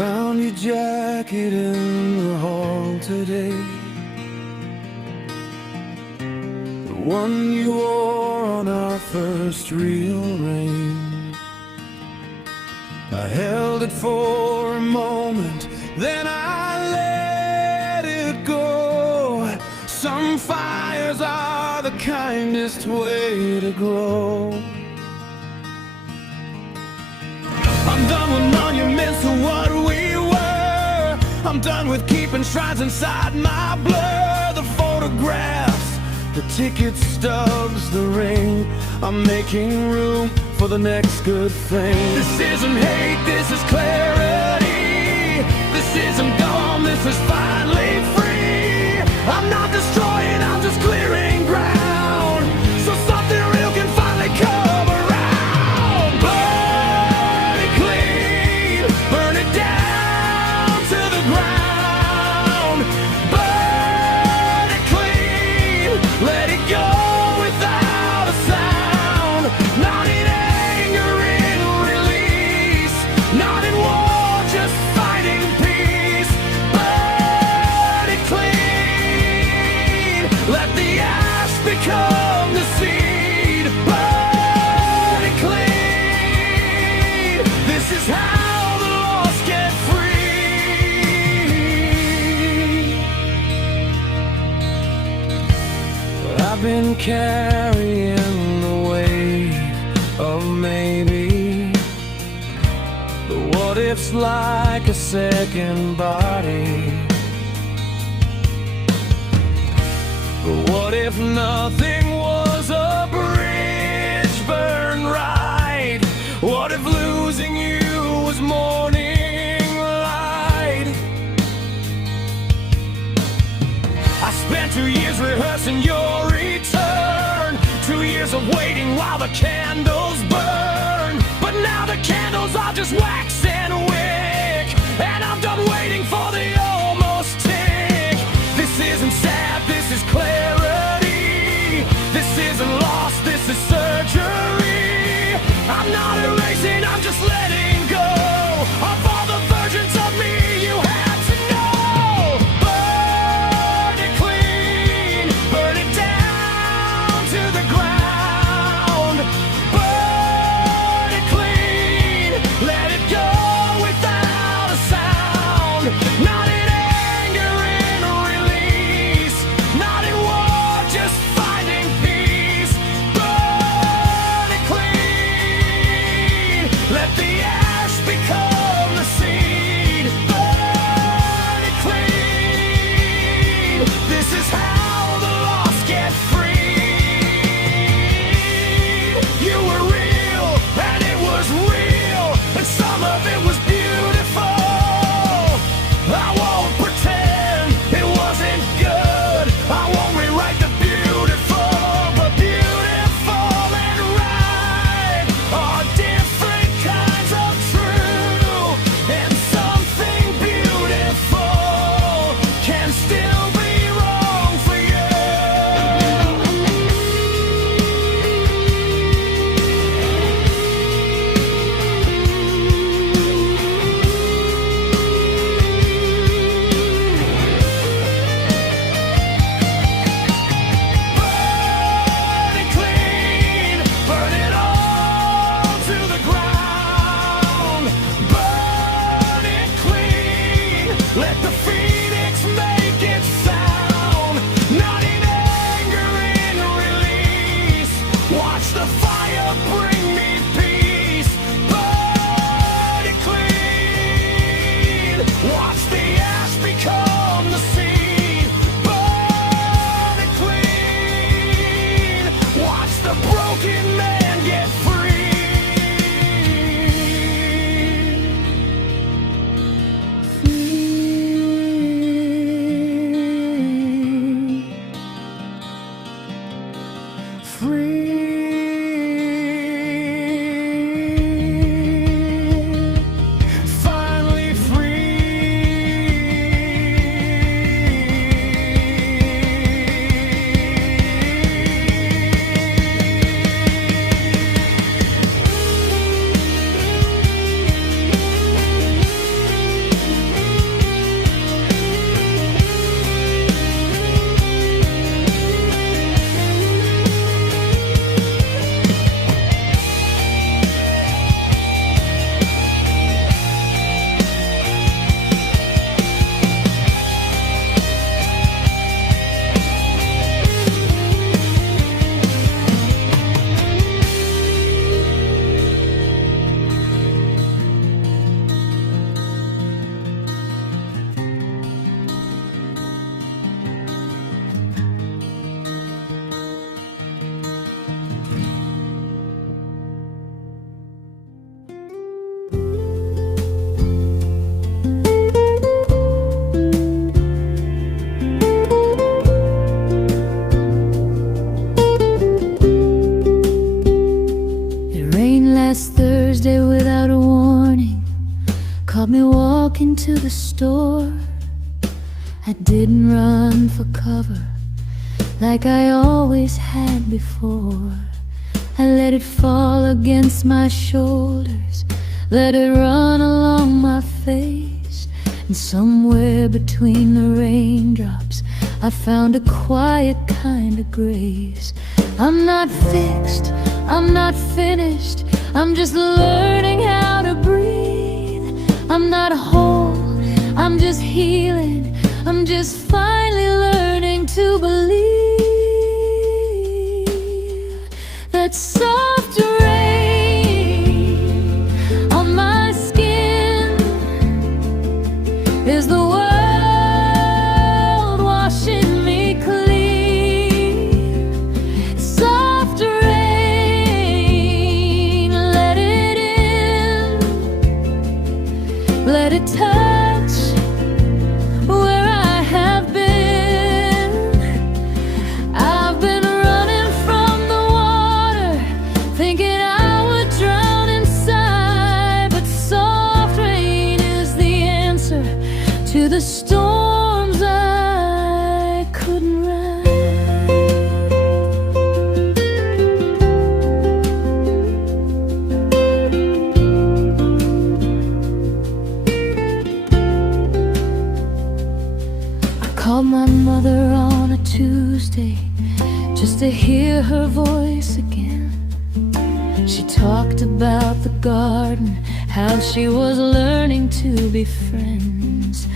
Found your jacket in the hall today, the one you wore on our first real rain. I held it for a moment, then I let it go. Some fires are the kindest way to glow. I'm done with monuments to what we were. I'm done with keeping shrines inside my blur. The photographs, the ticket stubs, the ring. I'm making room for the next good thing. This isn't hate, this is clarity. This isn't gone, this is finally free. I'm not destroying, I'm just clearing ground, so something real can finally come around. Burn it clean, burn it down to the ground. Burn it clean, let it go without a sound. Not in anger, in release. Not in war, just fighting peace. Burn it clean, let the ash become the seed. Burn it clean, this is how the lost get free. I've been carrying the weight of maybe. The what if's like a second body. But what if nothing was a bridge burned right? What if losing you was morning light? I spent 2 years rehearsing your return, 2 years of waiting while the candles burn. But now the candles are just wax and wick, and I'm done waiting for the almost tick. This isn't sad, this is clarity. This isn't loss, this is surgery. I'm not erasing, I'm just letting go of all the versions of me you had to know. Burn it clean, burn it down to the ground. Burn it clean, let it go caught me walking to the store. I didn't run for cover like I always had before. I let it fall against my shoulders, let it run along my face, and somewhere between the raindrops I found a quiet kind of grace. I'm not fixed, I'm not finished, I'm just learning how to breathe. I'm not whole, I'm just healing, I'm just finally learning to believe that soft rain on my skin is the world washing me clean. Soft rain, let it in, let it touch where I have been. I've been running from the water, thinking I would drown inside, but soft rain is the answer to the storms I couldn't ride. I called my mother on a Tuesday just to hear her voice again. She talked about the garden, how she was learning to be friends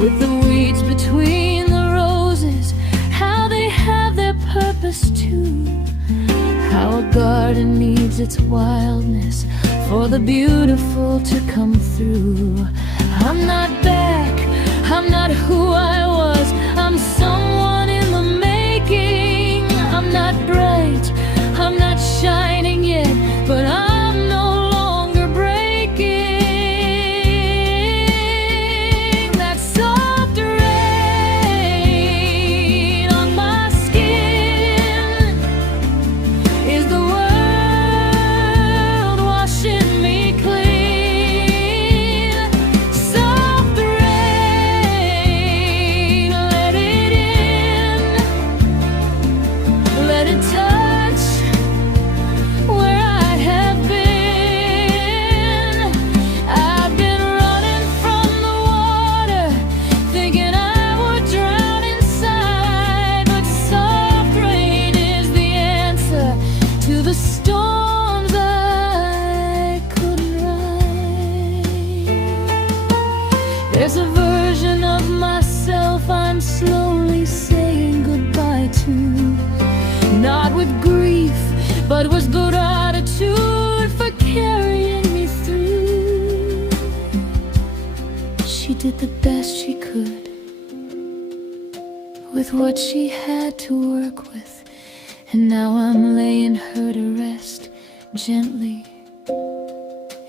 with the weeds between the roses, how they have their purpose too, how a garden needs its wildness for the beautiful to come through. I'm not back, I'm not who I was, I'm someone in the making. I'm not bright, I'm not shining yet, but I'm no longer breaking. That soft rain on my skin is the world washing me clean. Soft rain, let it in, let it touch where I have been. I've been running from the water, thinking I would drown inside, but soft rain is the answer to the storms I couldn't ride. There's a version of myself I'm slowly saying goodbye to, not with grief, but with good attitude for carrying me through. She did the best she could with what she had to work with, and now I'm laying her to rest gently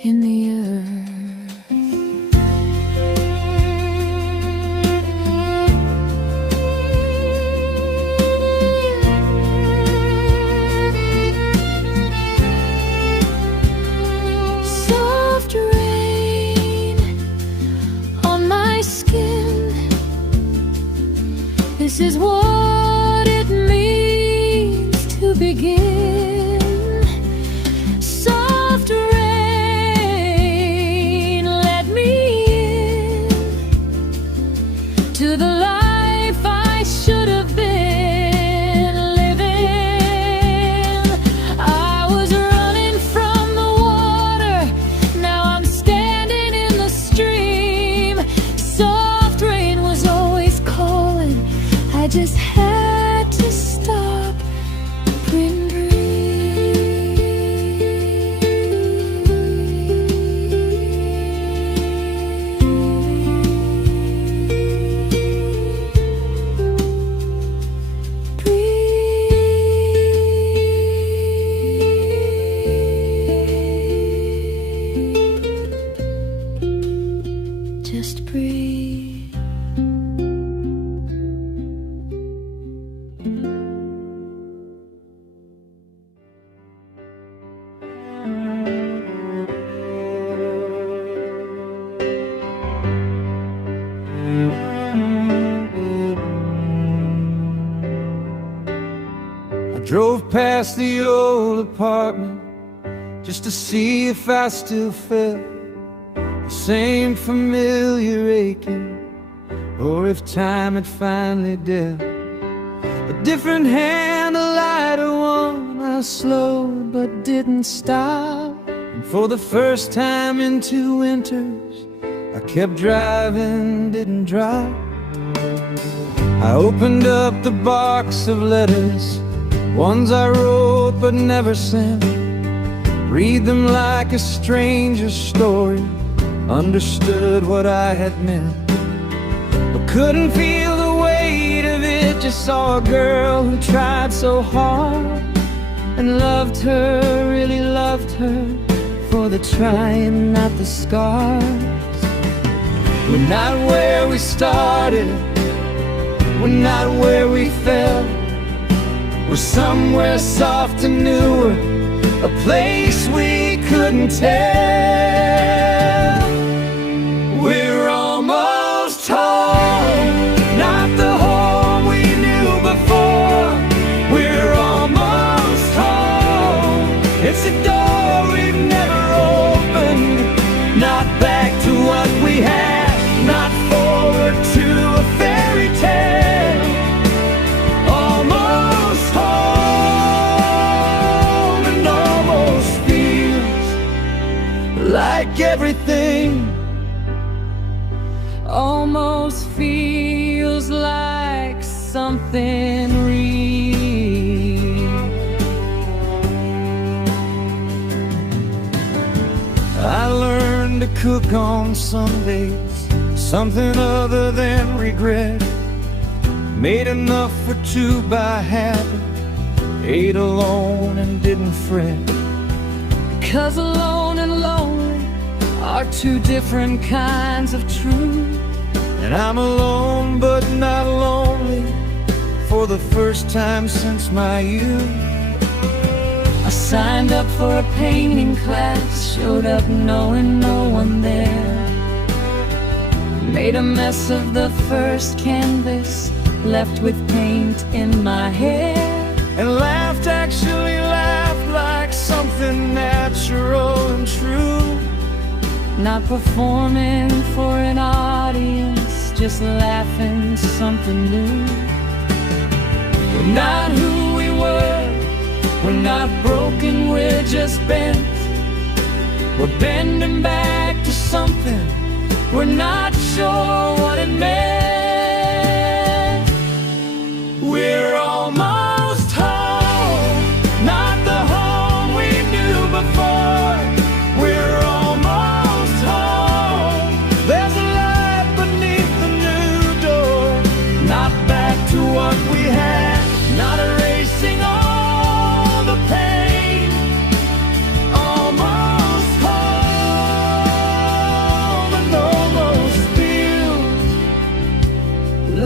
in the earth. Soft rain on my skin, this is what it means to begin. Soft rain, let me in to the life I should have been living. I was running from the water, now I'm standing in the stream. Soft rain was always calling, I just had to stop and breathe. Just breathe. drove past the old apartment just to see if I still felt the same familiar aching, or if time had finally dealt a different hand, a lighter one. I slowed but didn't stop, and for the first time in 2 winters I kept driving, didn't drop. I opened up the box of letters, ones I wrote but never sent. Read them like a stranger's story, understood what I had meant, but couldn't feel the weight of it. Just saw a girl who tried so hard, and loved her, really loved her, for the trying, not the scars. We're not where we started, we're not where we fell. We're somewhere soft and newer, a place we couldn't tell. We're almost home, not the home we knew before. We're almost home, it's a door we've never opened. Not back to what we had, not forward to a fairy tale. Almost home, and almost feels like everything. Almost feels like something real. I learned to cook on Sundays, something other than regret. Made enough for 2 by habit, ate alone and didn't fret. Because alone and lonely are 2 different kinds of truth. And I'm alone but not lonely, for the first time since my youth. I signed up for a painting class, showed up knowing no one there. Made a mess of the first canvas, left with paint in my hair. And laughed, actually laughed like something natural and true. Not performing for an audience, just laughing something new. We're not who we were, we're not broken, we're just bent. We're bending back to something we're not sure what it meant. We're almost home, not the home we knew before. We're almost home, there's a light beneath the new door. Not back to what we had, not erasing all the pain. Almost home, and almost feels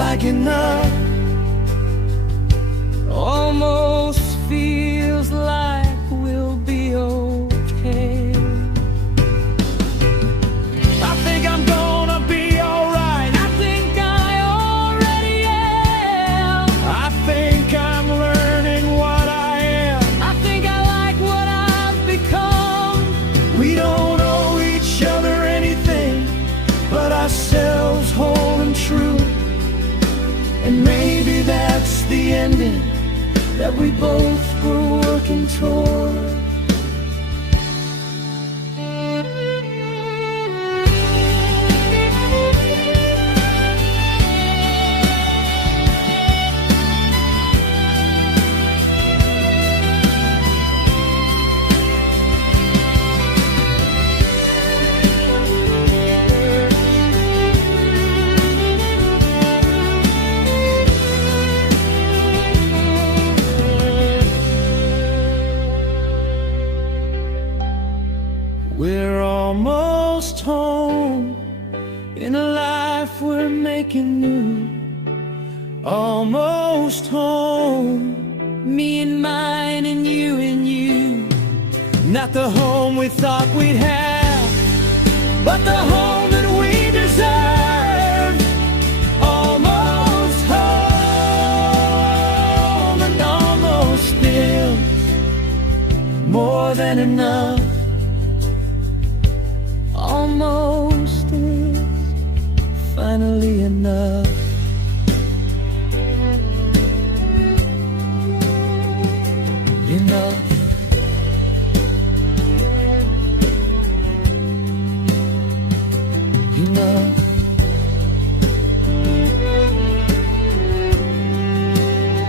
like enough. Almost feels like we'll be okay. I think I'm gonna be alright. I think I already am. I think I'm learning what I am. I think I like what I've become. We don't owe each other anything but ourselves whole and true. And maybe that's the ending that we both were working toward. We're almost home, in a life we're making new. Almost home, me and mine and you and you. Not the home we thought we'd have, but the home that we deserve. Almost home, and almost feels than enough. Almost is finally enough. Enough. Enough.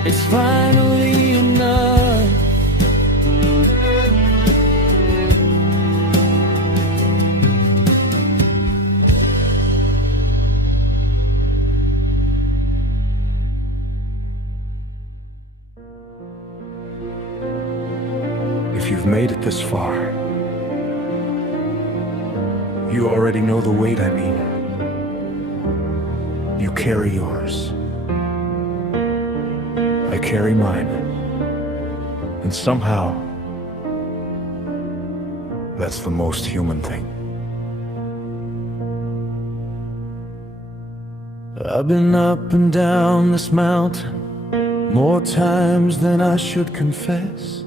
It's finally enough. If you've made it this far, you already know the weight I mean. You carry yours. I carry mine. And somehow, that's the most human thing. I've been up and down this mountain more times than I should confess.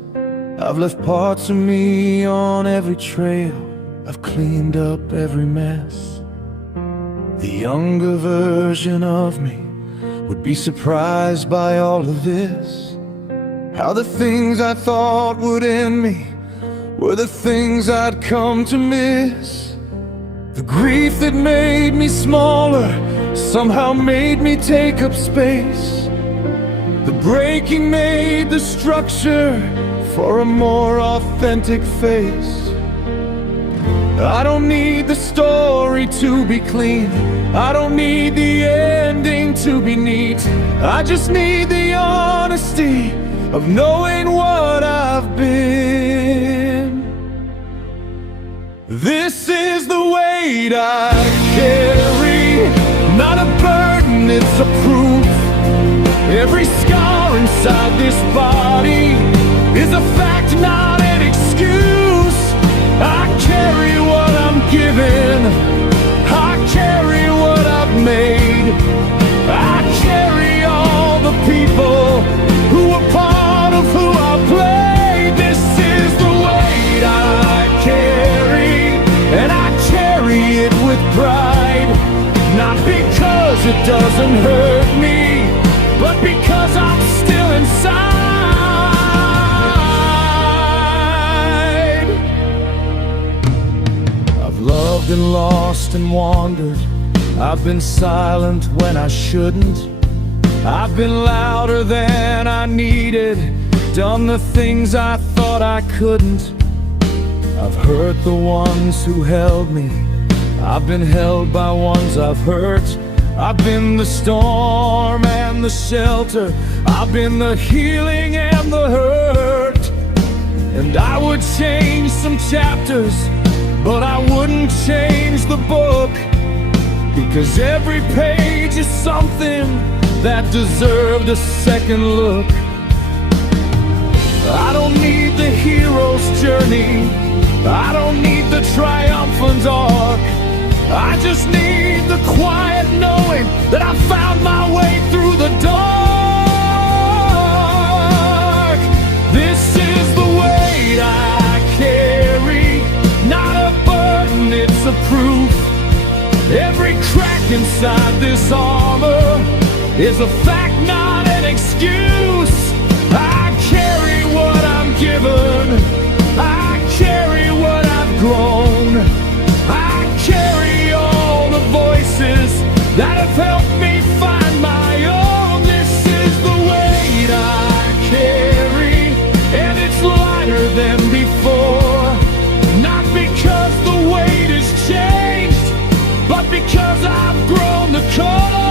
I've left parts of me on every trail. I've cleaned up every mess. The younger version of me would be surprised by all of this. How the things I thought would end me were the things I'd come to miss. The grief that made me smaller somehow made me take up space. The breaking made the structure for a more authentic face. I don't need the story to be clean. I don't need the ending to be neat. I just need the honesty of knowing what I've been. This is the weight I carry, not a burden, it's a proof. Every scar inside this body is a fact, not an excuse. I carry what I'm given. I carry what I've made. I carry all the people who are part of who I play. This is the weight I carry, and I carry it with pride. Not because it doesn't hurt me, but because I'm still inside. I've loved and lost and wandered. I've been silent when I shouldn't. I've been louder than I needed, done the things I thought I couldn't. I've hurt the ones who held me. I've been held by ones I've hurt. I've been the storm and the shelter. I've been the healing and the hurt. And I would change some chapters, but I wouldn't change the book, because every page is something that deserved a second look. I don't need the hero's journey. I don't need the triumphant arc. I just need the quiet knowing that I found my way through the dark. This is the weight I carry, not a burden, it's a proof. Every crack inside this armor is a fact, not an excuse. I carry what I'm given. I carry what I've grown. I carry all the voices that have helped me find my own. This is the weight I carry, and it's lighter than before. Not because the weight has changed, but because I've grown the core.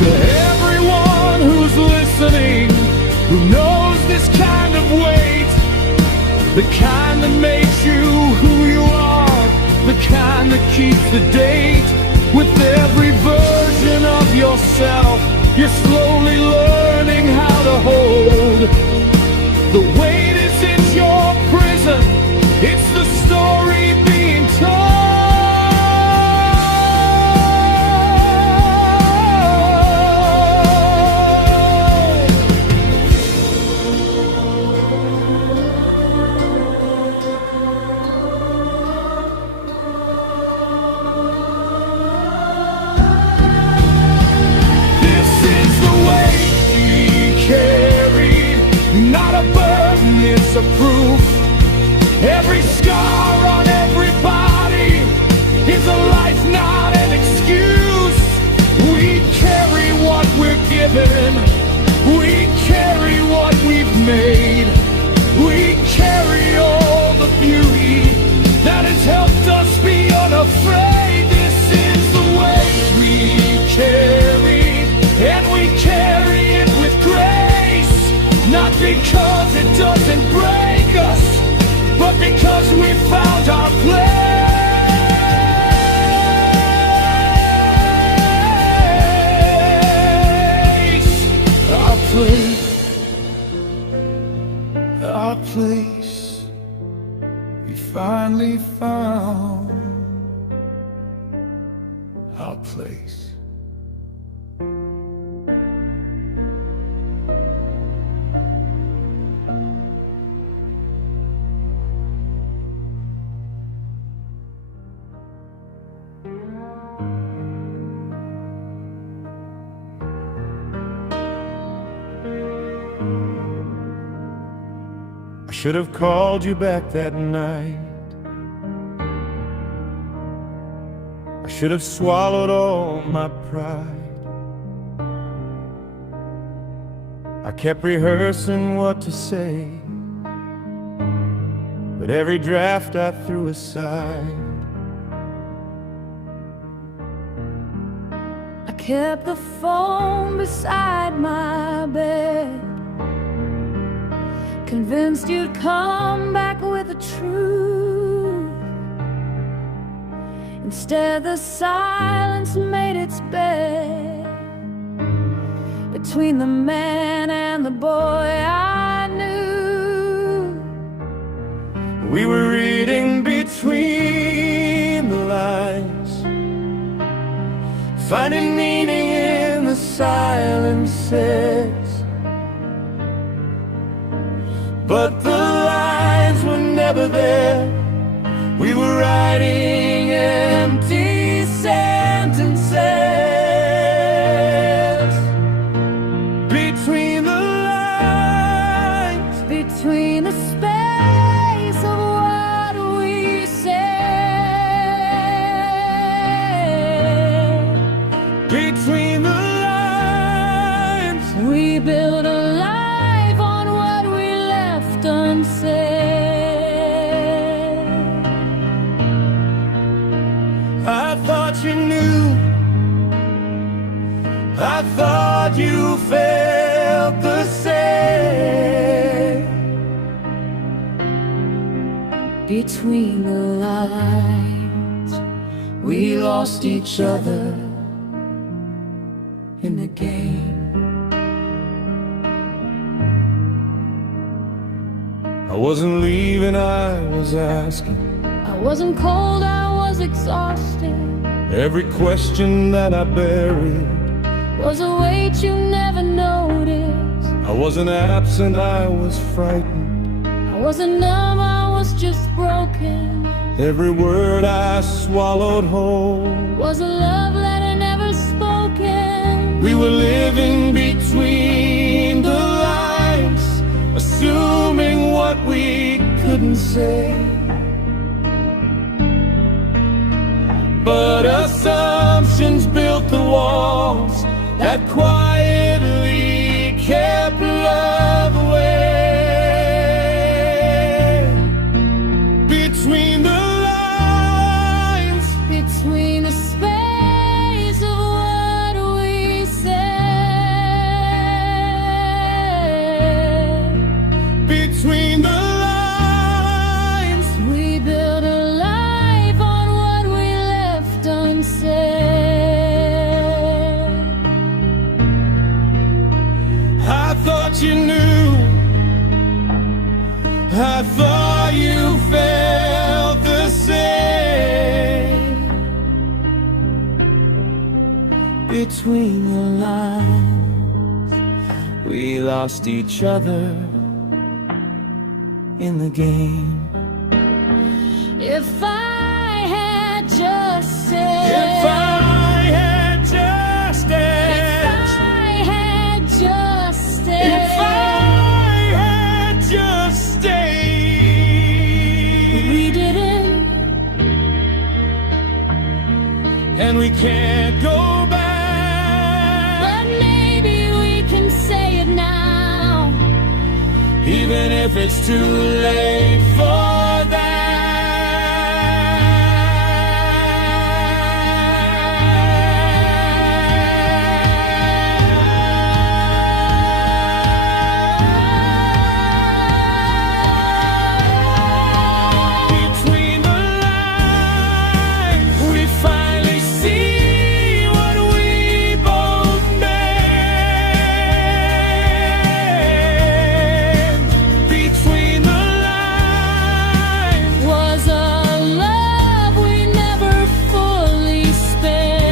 To everyone who's listening, who knows this kind of weight, the kind that makes you who you are, the kind that keeps the date. With every version of yourself, you're slowly learning how to hold. The weight isn't your prison, it's the story being told. it's a proof. Every scar on every body is a life, not an excuse. We carry what we're given. We carry what we've made. We carry all the beauty that has helped us be unafraid. This is the way we carry, and we carry it with grace. Not because it doesn't break us, but because we found our place. Our place. Our place. We finally found our place. I should have called you back that night. I should have swallowed all my pride. I kept rehearsing what to say, but every draft I threw aside. I kept the phone beside my bed, convinced you'd come back with the truth. Instead, the silence made its bed between the man and the boy I knew. We were reading between the lines, finding meaning in the silences. But the lines were never there. We were writing empty sentences between the lines, Between the space of what we said, between the lines. we built a life on what we left unsaid. I thought you knew, I thought you felt the same. Between the lines, we lost each other in the game. I wasn't leaving, I was asking. I wasn't cold, I was exhausted. Every question that I buried Was a weight you never noticed. I wasn't absent, I was frightened. I wasn't numb, I was just broken. Every word I swallowed whole. Was a love letter never spoken. We were living between the lines, assuming what we couldn't say. But assumptions built the walls that quietly kept love away. Between the lines, Between the space of what we said, between the lines, we built a life on what we left unsaid. I thought you knew, I thought you felt the same. Between the lines, we lost each other in the game. If I had just said, If I had just asked, if I had just if I had just and we can't go back. But maybe we can say it now, even if it's too late for that. Between the lines, we finally see what we both made. Between the lines was a love we never fully spent.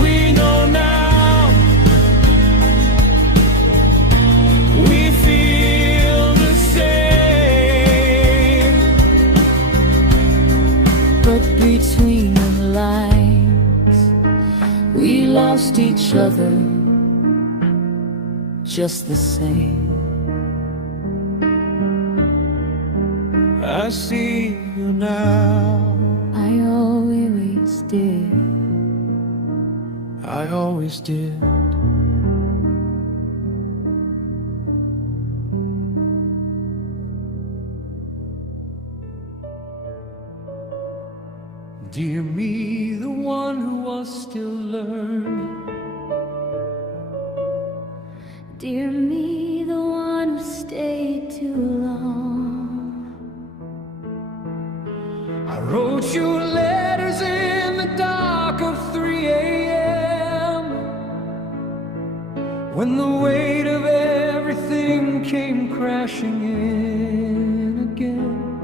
we know now, we feel the same. But between the lines, we lost each other just the same. I see you now, I always did. I always did. Dear me, the one who was still learning. Dear me, the one who stayed too long. I wrote you letters in the dark of 3 a.m. when the weight of everything came crashing in again.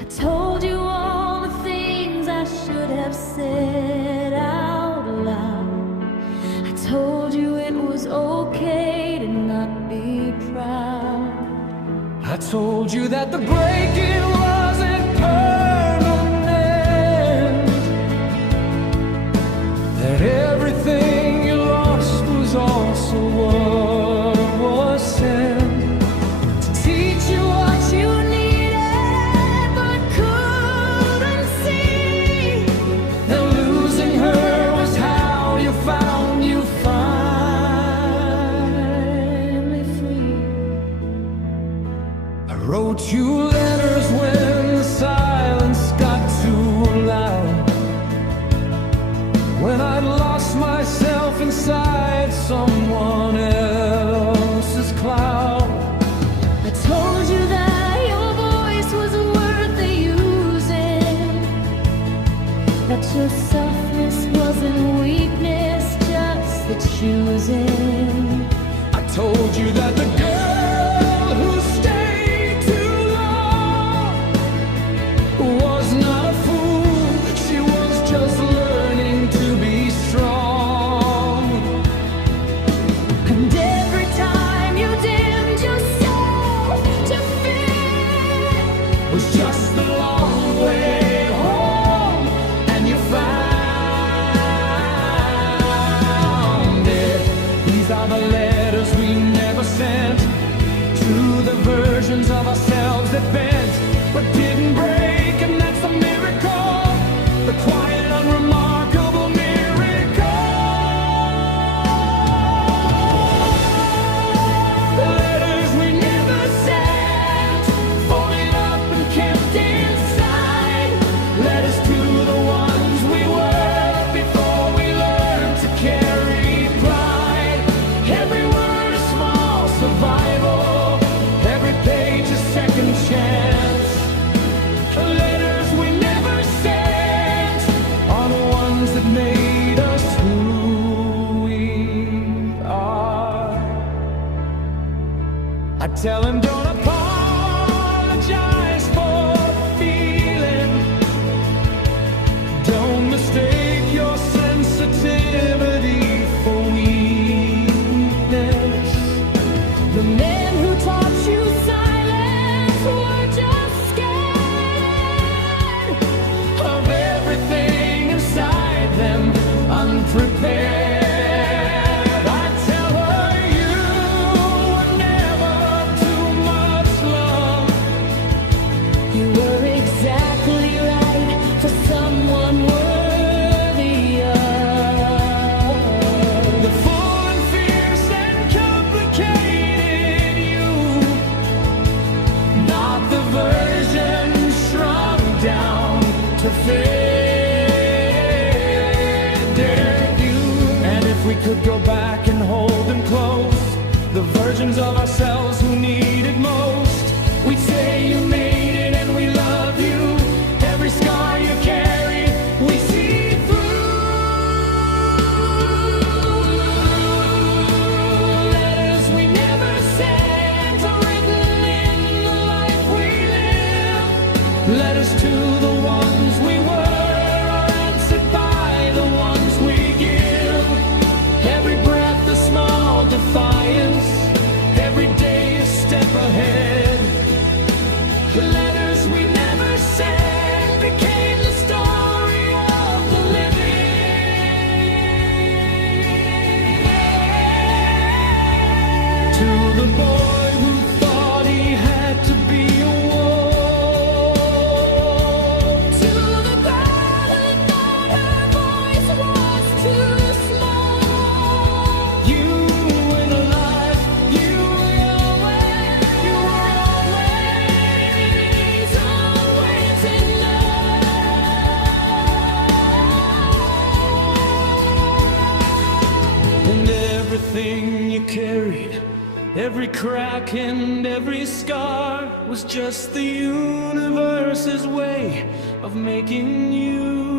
I told you all the things I should have said out loud. I told you it was okay to not be proud. I told you that the breaking wasn't permanent, that everything you lost was also what was sent to teach you what you needed but couldn't see. That losing her was how you found you finally free. I wrote you letters when the silence got too loud, when I'd lost myself inside someone else's cloud. I told you that your voice was worth the using, that your softness wasn't weakness, just the choosing. I told you that the girl who stayed too long was not a fool, she was just learning to be strong. And every time you dimmed yourself to fit, Was just the long way home, and you found it. These are the letters we never sent to the versions of ourselves that bent but didn't break, and that's a miracle, the quiet, unremarkable miracle. The letters we never sent, folded up and kept inside, letters to the ones we were before we learned to carry pride. Every word a small survival, every page a second chance. The letters we never sent are the ones that made us who we are. I tell him, don't apologize for feeling, don't mistake your sensitivity for weakness. the men who taught you silence were just scared Of everything inside them, unprepared. I tell her you were never too much love, the faded view. And if we could go back and hold them close, the versions of ourselves who needed most, we'd say you made it and we love you. Every scar you carry, we see through. Letters we never sent are written in the life we live. Letters to the ones we were are answered by the ones we give. Every breath a small defiance, every day a step ahead. The letters we never sent became the story of the living. To the boy who thought he had to be a wolf, To the girl who thought her voice was too small. you were alive, you were always Always in love. and everything you carried, every crack and every scar was just the universe's way of making you